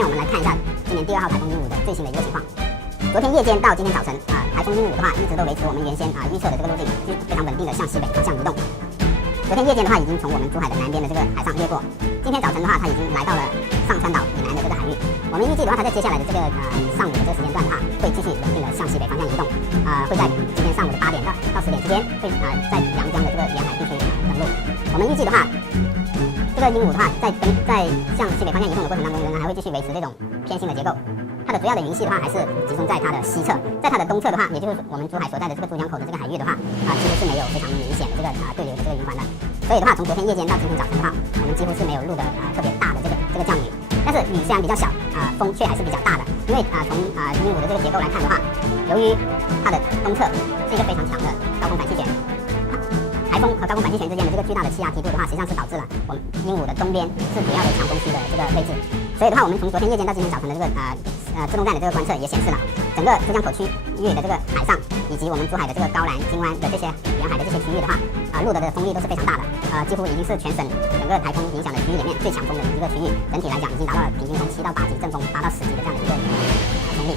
面我们来看一下今年第2号台风鹦鹉的最新的一个情况。昨天夜间到今天早晨台风鹦鹉的话一直都维持我们原先预测的这个路径，就非常稳定的向西北方向移动。昨天夜间的话已经从我们珠海的南边的这个海上掠过，今天早晨的话它已经来到了上川岛以南的这个海域。我们预计的话，它在接下来的这个上午的这个时间段的话，会继续稳定的向西北方向移动，会在今天上午的8点到10点之间，会在阳江的这个沿海地区登陆。我们预计的话，这个鹦鹉的话在向西北方向移动的过程当中，仍然还会继续维持这种偏心的结构。它的主要的云系的话，还是集中在它的西侧，在它的东侧的话，也就是我们珠海所在的这个珠江口的这个海域的话，几乎是没有非常明显的这个对流的这个云环的。所以的话，从昨天夜间到今天早晨的话，我们几乎是没有录的特别大的这个降雨。但是雨虽然比较小风却还是比较大的，因为从鹦鹉的这个结构来看的话，由于它的东侧是一个非常强的高空反气旋，台风和高空反气旋之间的这个巨大的气压梯度的话，实际上是导致了我们鹦鹉的东边是主要的强风区的这个位置。所以的话，我们从昨天夜间到今天早晨的这个自动站的这个观测也显示了，整个珠江口区域的这个海上，以及我们珠海的这个高兰、金湾的这些沿海的这些区域的话，录的风力都是非常大的，几乎已经是全省整个台风影响的区域里面最强风的一个区域。整体来讲，已经达到了平均从7到8级阵风，8到10级的这样的一个风力。